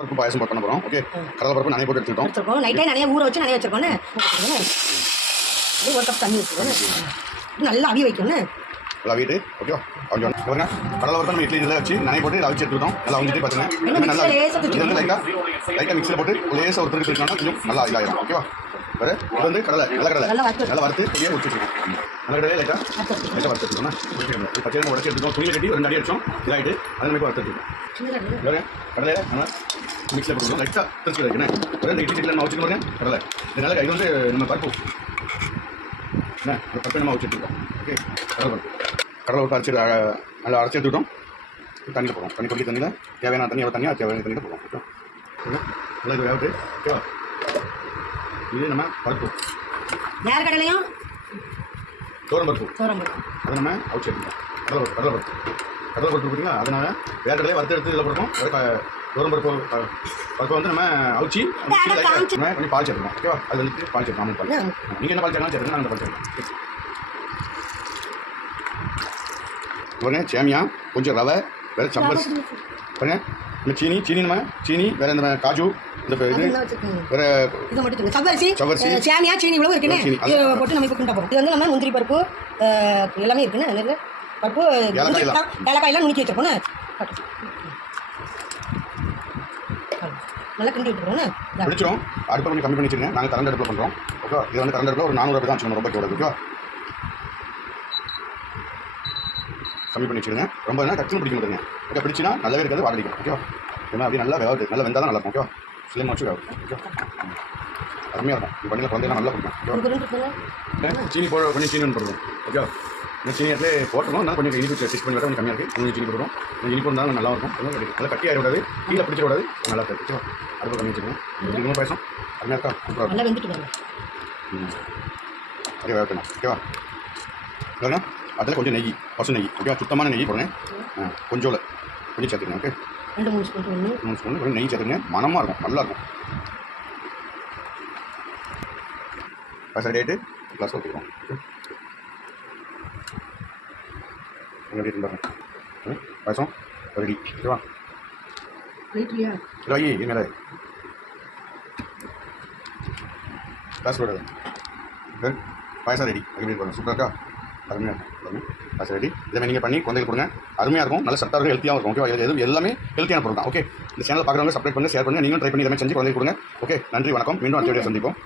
பருப்பு பாயசம் பண்ண போகிறோம். ஓகே, கடலை பருப்பு நனைய போட்டு எடுத்துக்கிட்டோம். நைட்டே நிறைய ஊற வச்சு நிறைய வச்சிருக்கோன்னு ஒரு கப் தண்ணி வச்சுக்கோங்க. நல்லா அவி வைக்கணும். நல்லா அவிட்டு ஓகேவா கொஞ்சம் பாருங்க. கடலை பருப்பு நம்ம இட்லி இதில் வச்சு நனைய போட்டு அவிச்சு எடுத்துக்கிட்டோம். நல்லா அவிஞ்சிட்டு பார்த்தீங்கன்னா நல்லா இது வந்து லைட்டாக மிக்சியில் போட்டு லேசாக ஒரு திருப்பி இருக்கணும். கொஞ்சம் நல்லா இதாகிடும். ஓகேவா, வேறு இது வந்து கடலை நல்லா வறுத்து பொடியாக வச்சுருக்கோம். நல்ல கடலை லைட்டாக வறுத்து எடுத்துக்கோங்க. பச்சை உடச்சி எடுத்துக்கோம். துணியில் கட்டி 2 அடி அடிச்சோம். இதாகிட்டு அது மாதிரி வறுத்து எடுத்துக்கோம். வேறு கடலையை நம்ம மிக்ஸில் போட்டுக்கணும். லைட்டாக திருச்சி வைக்கணும். இந்த இட்லி சட்டியில் நம்ம வச்சுக்க பாருங்க கடலை. இதனால் இது வந்து நம்ம பருப்பு என்ன பருப்பு நம்ம வச்சுருக்கோம். ஓகே, கடலை பருப்பு அரைச்சி நல்லா அரைச்சி எடுத்துக்கிட்டோம். தண்ணியில் போடுவோம். தண்ணி கொட்டி தண்ணியில் தேவையான தண்ணி தேவையான தண்ணியில் போடுவோம். ஓகே, நல்லா இது வேகட்டு. ஓகேவா, இது நம்ம பருப்பு வேறு கடலையும் தோரம் பருப்பு அதை நம்ம அவிச்சு எடுத்துக்கோம். கடலை பருப்பு பார்த்தீங்களா, அதனால் வேறு கடலையை வறுத்து எடுத்து இதில் போடுறோம். தோரம் பருப்பை வந்து நம்ம அவிச்சு கொஞ்சம் பால் சேர்த்துக்கணும். ஓகேவா, அது வந்து பால் சேர்க்கணும். அமல் பால். நீங்கள் என்ன பால் சேர்க்கலாம் சேர்த்துங்க, நாங்கள் பால் சேர்க்கலாம். இவங்க சேமியா, கொஞ்சம் ரவை, வேறு சம்பல் பாருங்க. நம்ம சீனி வேறு இந்த காஜு, இந்த இது வேறு சவ்வரிசி, சேமியா, சீனி இவ்வளவு இருக்குன்னு போட்டு நம்ம இப்போ கிண்ட போகிறோம். இது வந்து நம்ம முந்திரி பருப்பு எல்லாமே இருக்குன்னு அதில் பருப்பு ஏலக்காயெல்லாம் நுணுக்கி வச்சிருக்கோன்னு நல்லா கிண்டி விட்டுருவோன்னு பிடிச்சிடும். அடுப்பை கொஞ்சம் கம்மி பண்ணி வச்சுருங்க. நாங்கள் கரண்ட் அடுப்பில் பண்ணுறோம். ஓகே, இது வந்து கரண்ட் அடுப்பில் ஒரு 400 தான் வச்சுக்கணும். ரொம்ப கேட்குறது. ஓகே, கம்மி பண்ணி வச்சுருங்க. ரொம்ப என்ன டக்குன்னு பிடிக்க மாட்டேங்க. ஓகே, பிடிச்சினா நல்லாவே இருக்காது, வாடடிக்கும். ஓகேவா, ஏன்னா அப்படி நல்லா வேகாது. நல்லா வெந்தால் தான் நல்லா இருக்கும். ஓகேவா, ஃப்ளேம் வச்சு வேகும். ஓகே, அருமையாக இருக்கும். இது பண்ணியில் குழந்தைலாம் நல்லா பிடிக்கும். சீனி கொஞ்சம் சீனி போடுறோம். ஓகேவா, இந்த சீனி இடத்துல போட்டுருவோம். நல்லா கொஞ்சம் இனிப்பு டெஸ்ட் பண்ணி கொஞ்சம் கம்மியாக இருக்குது. கொஞ்சம் சீனி போடுறோம். கொஞ்சம் இனிப்பு இருந்தாலும் நல்லா இருக்கும். நல்லா கட்டி ஆகிடாது, கீழே பிடிச்சிட கூடாது. நல்லா இருக்குது. ஓகேவா, அடுப்பு கம்மி வச்சுக்கணும். இன்னும் பாயசம் அருமையாக இருக்கா, சூப்பராக இருக்கும். அதே வேகணும். ஓகேவா, இல்லைன்னா அதில் கொஞ்சம் நெய், பசு நெய். ஓகேவா, சுத்தமான நெய் போடுங்க. கொஞ்சம் சேர்த்துக்கணும். ஓகே, 3 ஸ்பூன் கொஞ்சம் நெய் சேர்த்துங்க. மனமாக இருக்கும், நல்லாயிருக்கும். பாயசம் ரெடி ஆகிட்டு கிளாஸ் ஊற்றிக்கிறோம். ஓகே, பாயசம் ரெடி. ஓகேவா, ராயி எங்கே கிளாஸ் போடுறது. பாயசம் ரெடி. எப்படி போடுறோம், சூப்பராக இருக்கா, அருமையாக இருக்கும். பாயசம் ரெடி. இதை நீங்கள் பண்ணி குழந்தைகள் கொடுங்க. அருமையாக இருக்கும், நல்ல சத்தாக இருக்கும், ஹெல்த்தியாக இருக்கும். ஓகேவா, இது எல்லாமே ஹெல்த்தியான பொருள் தான். ஓகே, இந்த சேனல் பார்க்குறவங்க சப்ஸ்கிரைப் பண்ணி ஷேர் பண்ணி நீங்களும் ட்ரை பண்ணி இதை செஞ்சு குழந்தைகள் கொடுங்க. ஓகே, நன்றி, வணக்கம். மீண்டும் அடுத்த வீடியோ சந்திப்போம்.